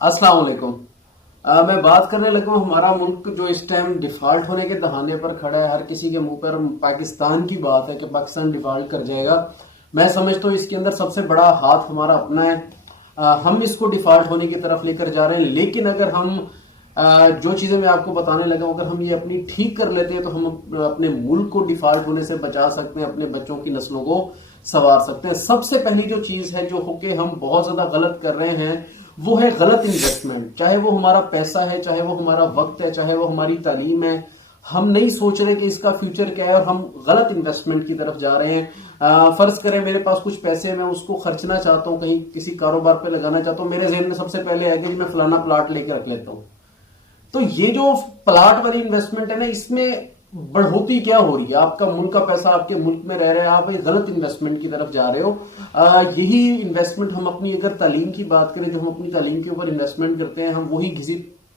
अस्सलाम वालेकुम। मैं बात करने लगा हूँ हमारा मुल्क जो इस टाइम डिफॉल्ट होने के दहाने पर खड़ा है। हर किसी के मुंह पर पाकिस्तान की बात है कि पाकिस्तान डिफॉल्ट कर जाएगा। मैं समझता हूँ इसके अंदर सबसे बड़ा हाथ हमारा अपना है। हम इसको डिफॉल्ट होने की तरफ लेकर जा रहे हैं, लेकिन अगर हम जो चीज़ें मैं आपको बताने लगा हूँ, अगर हम ये अपनी ठीक कर लेते हैं तो हम अपने मुल्क को डिफॉल्ट होने से बचा सकते हैं, अपने बच्चों की नस्लों को संवार सकते हैं। सबसे पहली जो चीज़ है जो होके हम बहुत ज़्यादा गलत कर रहे हैं वो है गलत इन्वेस्टमेंट। चाहे वो हमारा पैसा है, चाहे वो हमारा वक्त है, चाहे वो हमारी तालीम है। हम नहीं सोच रहे कि इसका फ्यूचर क्या है और हम गलत इन्वेस्टमेंट की तरफ जा रहे हैं। फर्ज करें मेरे पास कुछ पैसे हैं, मैं उसको खर्चना चाहता हूँ, कहीं किसी कारोबार पे लगाना चाहता हूँ। मेरे जहन में सबसे पहले है कि मैं फलाना प्लाट लेकर रख लेता हूँ। तो ये जो प्लाट वाली इन्वेस्टमेंट है ना, इसमें बढ़ोतरी क्या हो रही है? आपका मुल्क का पैसा आपके मुल्क में रह रहा है, आप एक गलत इन्वेस्टमेंट की तरफ जा रहे हो। यही इन्वेस्टमेंट हम अपनी अगर तालीम की बात करें, जो हम अपनी तालीम के ऊपर इन्वेस्टमेंट करते हैं, हम वही घिसी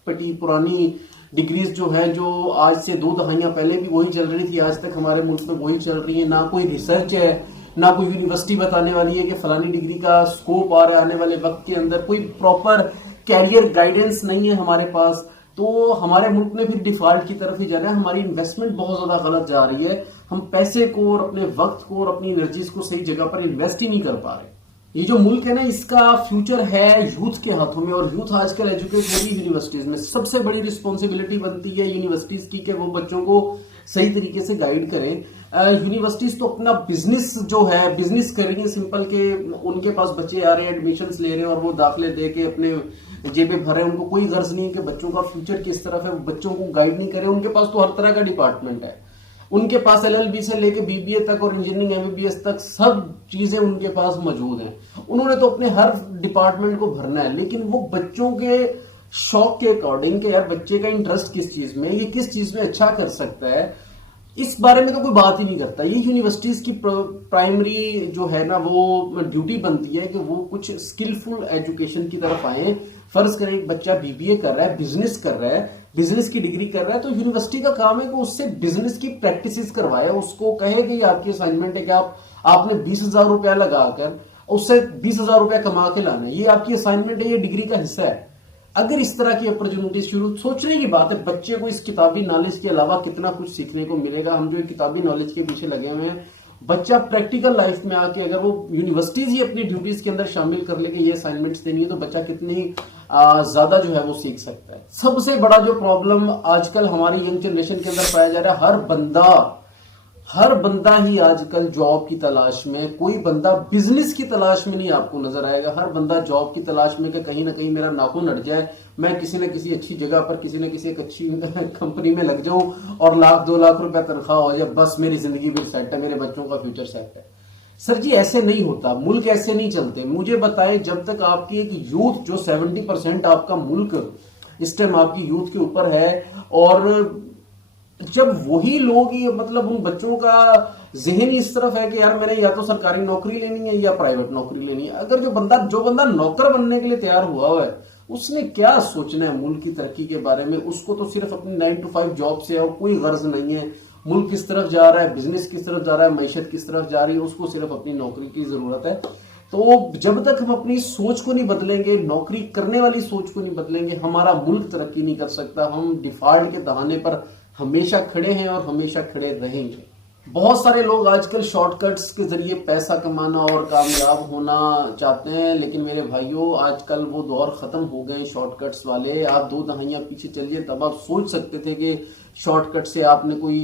पटी पुरानी डिग्रीज जो है, जो आज से 2 दहाइयां पहले भी वही चल रही थी, आज तक हमारे मुल्क में वही चल रही है। ना कोई रिसर्च है, ना कोई यूनिवर्सिटी बताने वाली है कि फलानी डिग्री का स्कोप आ रहा है आने वाले वक्त के अंदर। कोई प्रॉपर कैरियर गाइडेंस नहीं है हमारे पास। तो हमारे मुल्क ने फिर डिफॉल्ट की तरफ ही जाना है। हमारी इन्वेस्टमेंट बहुत ज्यादा गलत जा रही है। हम पैसे को और अपने वक्त को और अपनी एनर्जीज को सही जगह पर इन्वेस्ट ही नहीं कर पा रहे। ये जो मुल्क है ना, इसका फ्यूचर है यूथ के हाथों में, और यूथ आजकल एजुकेट हो रही यूनिवर्सिटीज में। सबसे बड़ी रिस्पॉन्सिबिलिटी बनती है यूनिवर्सिटीज की कि वो बच्चों को सही तरीके से गाइड करें। यूनिवर्सिटीज तो अपना बिजनेस जो है बिजनेस कर रही है सिंपल के। उनके पास बच्चे आ रहे हैं, एडमिशन्स ले रहे हैं और वो दाखिले दे के अपने जेबे भर रहे हैं। उनको कोई गर्ज नहीं है कि बच्चों का फ्यूचर किस तरफ है, वो बच्चों को गाइड नहीं करे। उनके पास तो हर तरह का डिपार्टमेंट है। उनके पास एलएलबी से लेके बीबीए तक और इंजीनियरिंग एमबीबीएस तक सब चीजें उनके पास मौजूद हैं। उन्होंने तो अपने हर डिपार्टमेंट को भरना है, लेकिन वो बच्चों के शौक के अकॉर्डिंग के यार बच्चे का इंटरेस्ट किस चीज में, ये किस चीज में अच्छा कर सकता है, इस बारे में तो कोई बात ही नहीं करता। ये यूनिवर्सिटीज की प्राइमरी जो है ना, वो ड्यूटी बनती है कि वो कुछ स्किलफुल एजुकेशन की तरफ आए। फर्ज करें एक बच्चा बीबीए कर रहा है, बिजनेस कर रहा है, बिजनेस की डिग्री कर रहा है, तो यूनिवर्सिटी का काम है कि उससे बिजनेस की प्रैक्टिसेस करवाए। उसको कहे कि आपकी असाइनमेंट है कि आपने 20,000 रुपया लगाकर उससे 20,000 रुपया कमा के लाना है। ये आपकी असाइनमेंट है, ये डिग्री का हिस्सा है। अगर इस तरह की अपॉर्चुनिटी शुरू सोचने की बात है, बच्चे को इस किताबी नॉलेज के अलावा कितना कुछ सीखने को मिलेगा। हम जो किताबी नॉलेज के पीछे लगे हुए हैं, बच्चा प्रैक्टिकल लाइफ में आके अगर वो यूनिवर्सिटीज ही अपनी ड्यूटीज के अंदर शामिल कर ले कि ये असाइनमेंट्स देनी है, तो बच्चा कितनी ज्यादा जो है वो सीख सकता है। सबसे बड़ा जो प्रॉब्लम आजकल हमारी यंग जनरेशन के अंदर पाया जा रहा है, हर बंदा ही आजकल जॉब की तलाश में। कोई बंदा बिजनेस की तलाश में नहीं आपको नजर आएगा। हर बंदा जॉब की तलाश में कि कहीं ना कहीं मेरा नाखून अट जाए, मैं किसी न किसी अच्छी जगह पर किसी न किसी एक अच्छी कंपनी में लग जाऊं और 1-2 लाख रुपया तनख्वाह हो जाए, बस मेरी जिंदगी भी सेट है, मेरे बच्चों का फ्यूचर सेट है। सर जी ऐसे नहीं होता, मुल्क ऐसे नहीं चलते। मुझे बताएं, जब तक आपकी एक यूथ जो 70% आपका मुल्क इस टाइम आपकी यूथ के ऊपर है, और जब वही लोग ये मतलब उन बच्चों का जहन इस तरफ है कि यार मैंने या तो सरकारी नौकरी लेनी है या प्राइवेट नौकरी लेनी है। अगर जो बंदा नौकर बनने के लिए तैयार हुआ है, उसने क्या सोचना है मुल्क की तरक्की के बारे में? उसको तो सिर्फ अपनी 9 to 5 जॉब से और कोई गर्ज नहीं है मुल्क किस तरफ जा रहा है, बिजनेस किस तरफ जा रहा है, मैशत किस तरफ जा रही है। उसको सिर्फ अपनी नौकरी की जरूरत है। तो जब तक हम अपनी सोच को नहीं बदलेंगे, नौकरी करने वाली सोच को नहीं बदलेंगे, हमारा मुल्क तरक्की नहीं कर सकता। हम डिफॉल्ट के दहाने पर हमेशा खड़े हैं और हमेशा खड़े रहेंगे। बहुत सारे लोग आजकल शॉर्टकट्स के जरिए पैसा कमाना और कामयाब होना चाहते हैं, लेकिन मेरे भाइयों आजकल वो दौर खत्म हो गए शॉर्टकट्स वाले। आप 2 दहाइयां पीछे चलिए, तब आप सोच सकते थे कि शॉर्टकट से आपने कोई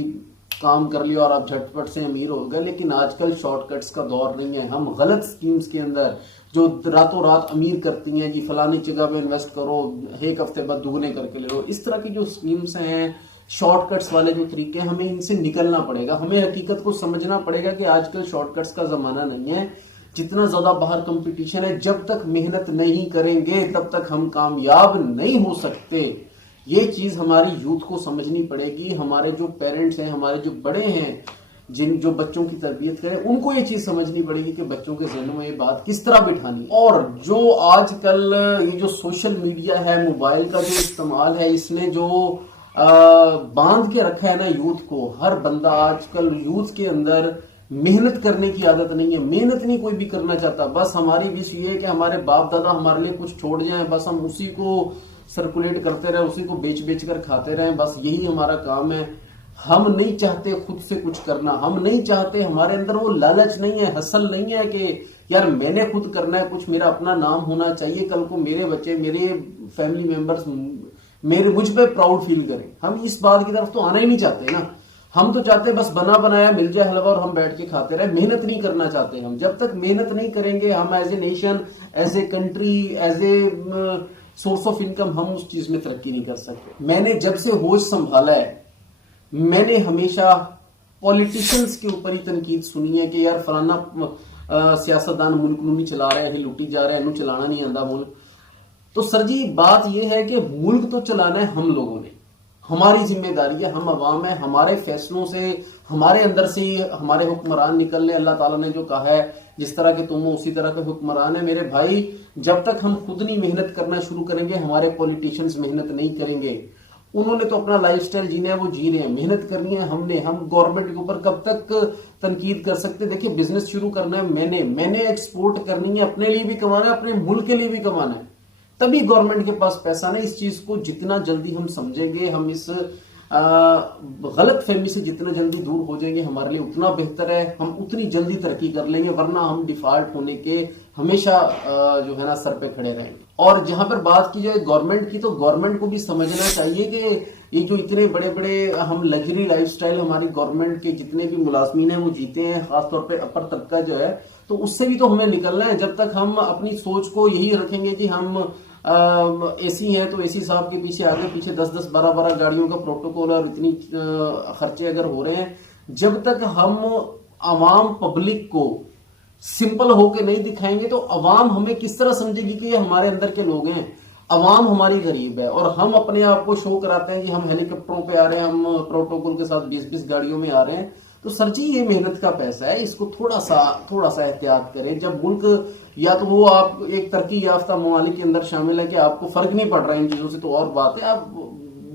काम कर लिया और आप झटपट से अमीर हो गए, लेकिन आजकल शॉर्टकट्स का दौर नहीं है। हम गलत स्कीम्स के अंदर जो रातों रात अमीर करती हैं, जी फलानी जगह पे इन्वेस्ट करो, एक हफ्ते बाद दुगने करके ले लो, इस तरह की जो स्कीम्स हैं, शॉर्टकट्स वाले जो तरीके, हमें इनसे निकलना पड़ेगा। हमें हकीकत को समझना पड़ेगा कि आजकल शॉर्टकट्स का जमाना नहीं है। जितना ज्यादा बाहर कंपटीशन है, जब तक मेहनत नहीं करेंगे तब तक हम कामयाब नहीं हो सकते। ये चीज हमारी यूथ को समझनी पड़ेगी। हमारे जो पेरेंट्स हैं, हमारे जो बड़े हैं, जो बच्चों की तरबियत करें, उनको ये चीज समझनी पड़ेगी कि बच्चों के जहनों में ये बात किस तरह बिठानी। और जो आजकल ये जो सोशल मीडिया है, मोबाइल का जो इस्तेमाल है, इसने जो बांध के रखा है ना यूथ को। हर बंदा आजकल यूथ के अंदर मेहनत करने की आदत नहीं है, मेहनत नहीं कोई भी करना चाहता। बस हमारी विश ये है कि हमारे बाप दादा हमारे लिए कुछ छोड़ जाएं, बस हम उसी को सर्कुलेट करते रहे, उसी को बेच बेच कर खाते रहें, बस यही हमारा काम है। हम नहीं चाहते खुद से कुछ करना, हम नहीं चाहते, हमारे अंदर वो लालच नहीं है, हसल नहीं है कि यार मैंने खुद करना है कुछ, मेरा अपना नाम होना चाहिए, कल को मेरे बच्चे, मेरे फैमिली मेंबर्स मेरे मुझ पे प्राउड फील करें। हम इस बात की तरफ तो आना ही नहीं चाहते ना। हम तो चाहते हैं बस बना बनाया मिल जाए हलवा और हम बैठ के खाते रहे। मेहनत नहीं करना चाहते हम। जब तक मेहनत नहीं करेंगे हम as a nation, as a country, as a source of income, हम उस चीज में तरक्की नहीं कर सकते। मैंने जब से होश संभाला है, मैंने हमेशा पॉलिटिशियंस के ऊपर ही तनकीद सुनी है कि यार फलाना सियासतदान मुल्क नहीं चला रहे हैं, लुटी जा रहे हैं, चलाना नहीं आंदा मुल्क। तो सर जी बात यह है कि मुल्क तो चलाना है हम लोगों ने, हमारी जिम्मेदारी है, हम अवाम है, हमारे फैसलों से, हमारे अंदर से ही हमारे हुक्मरान निकलने। अल्लाह ताला ने जो कहा है जिस तरह के तुम हो उसी तरह के हुक्मरान है मेरे भाई। जब तक हम खुद नहीं मेहनत करना शुरू करेंगे, हमारे पॉलिटिशियंस मेहनत नहीं करेंगे। उन्होंने तो अपना लाइफस्टाइल जीना है, वो जी रहे हैं, मेहनत करनी है हमने। हम गवर्नमेंट के ऊपर कब तक तनकीद कर सकते? देखिए बिजनेस शुरू करना है मैंने एक्सपोर्ट करनी है, अपने लिए भी कमाना है, अपने मुल्क के लिए भी कमाना है, तभी गवर्नमेंट के पास पैसा नहीं। इस चीज को जितना जल्दी हम समझेंगे, हम इस गलत फहमी से जितना जल्दी दूर हो जाएंगे हमारे लिए उतना बेहतर है, हम उतनी जल्दी तरक्की कर लेंगे। वरना हम डिफॉल्ट होने के हमेशा जो है ना सर पे खड़े रहेंगे। और जहां पर बात की जाए गवर्नमेंट की, तो गवर्नमेंट को भी समझना चाहिए कि ये जो इतने बड़े बड़े हम लग्जरी लाइफस्टाइल हमारी गवर्नमेंट के जितने भी मुलाजमीन हैं वो जीते हैं, खासतौर पे अपर तबका जो है, तो उससे भी तो हमें निकलना है। जब तक हम अपनी सोच को यही रखेंगे कि हम एसी है तो एसी साहब के पीछे आगे पीछे 10-10, 12-12 गाड़ियों का प्रोटोकॉल और इतनी खर्चे अगर हो रहे हैं, जब तक हम आवाम पब्लिक को सिंपल होके नहीं दिखाएंगे तो अवाम हमें किस तरह समझेगी कि ये हमारे अंदर के लोग हैं। अवाम हमारी गरीब है और हम अपने आप को शो कराते हैं कि हम हेलीकॉप्टरों पे आ रहे हैं, हम प्रोटोकॉल के साथ 20-20 गाड़ियों में आ रहे हैं। तो सर जी ये मेहनत का पैसा है, इसको थोड़ा सा एहतियात करें। जब मुल्क या तो वो आप एक तरक्की याफ्ता ममालिक के अंदर शामिल है कि आपको फर्क नहीं पड़ रहा है इन चीजों से, तो और बात है, आप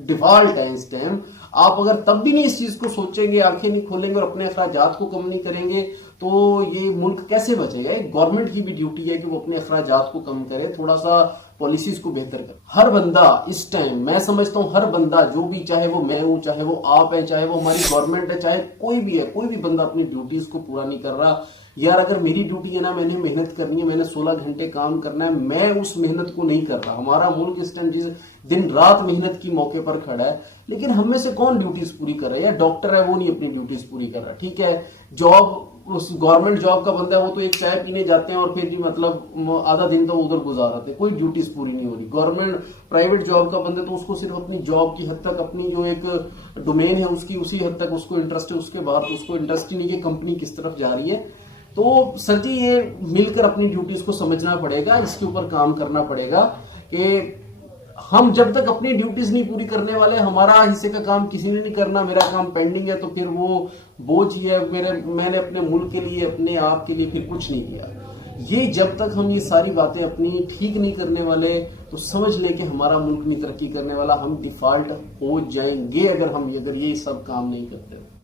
डिफॉल्ट है इस टाइम। आप अगर तब भी नहीं इस चीज को सोचेंगे, आंखें नहीं खोलेंगे और अपने अखराजात को कम नहीं करेंगे, तो ये मुल्क कैसे बचेगा? एक गवर्नमेंट की भी ड्यूटी है कि वो अपने अखराजात को कम करे, थोड़ा सा पॉलिसीज को बेहतर करे। हर बंदा इस टाइम, मैं समझता हूं हर बंदा जो भी, चाहे वो मैं हूं, चाहे वो आप है, चाहे वो हमारी गवर्नमेंट है, चाहे कोई भी है, कोई भी बंदा अपनी ड्यूटीज को पूरा नहीं कर रहा। यार अगर मेरी ड्यूटी है ना, मैंने मेहनत करनी है, मैंने 16 घंटे काम करना है, मैं उस मेहनत को नहीं कर रहा। हमारा मुल्क इस टाइम जिस दिन रात मेहनत की मौके पर खड़ा है, लेकिन हम में से कौन ड्यूटीज पूरी कर रहा है? या डॉक्टर है वो नहीं अपनी ड्यूटीज पूरी कर रहा, ठीक है। जॉब, उस गवर्नमेंट जॉब का बंदा है वो तो एक चाय पीने जाते हैं और फिर भी मतलब आधा दिन तो उधर गुजार आते हैं, कोई ड्यूटीज पूरी नहीं हो रही। गवर्नमेंट प्राइवेट जॉब का बंदा तो उसको सिर्फ अपनी जॉब की हद तक, अपनी जो एक डोमेन है उसकी, उसी हद तक उसको इंटरेस्ट है, उसके बाद उसको इंटरेस्ट ही नहीं कि कंपनी किस तरफ जा रही है। तो सर जी ये मिलकर अपनी ड्यूटीज को समझना पड़ेगा, इसके ऊपर काम करना पड़ेगा कि हम जब तक अपनी ड्यूटीज नहीं पूरी करने वाले, हमारा हिस्से का काम किसी ने नहीं करना, मेरा काम पेंडिंग है, तो फिर वो बोझ ही है। मैंने अपने मुल्क के लिए, अपने आप के लिए फिर कुछ नहीं किया। ये जब तक हम ये सारी बातें अपनी ठीक नहीं करने वाले, तो समझ ले कि हमारा मुल्क नहीं तरक्की करने वाला, हम डिफॉल्ट हो जाएंगे अगर ये सब काम नहीं करते।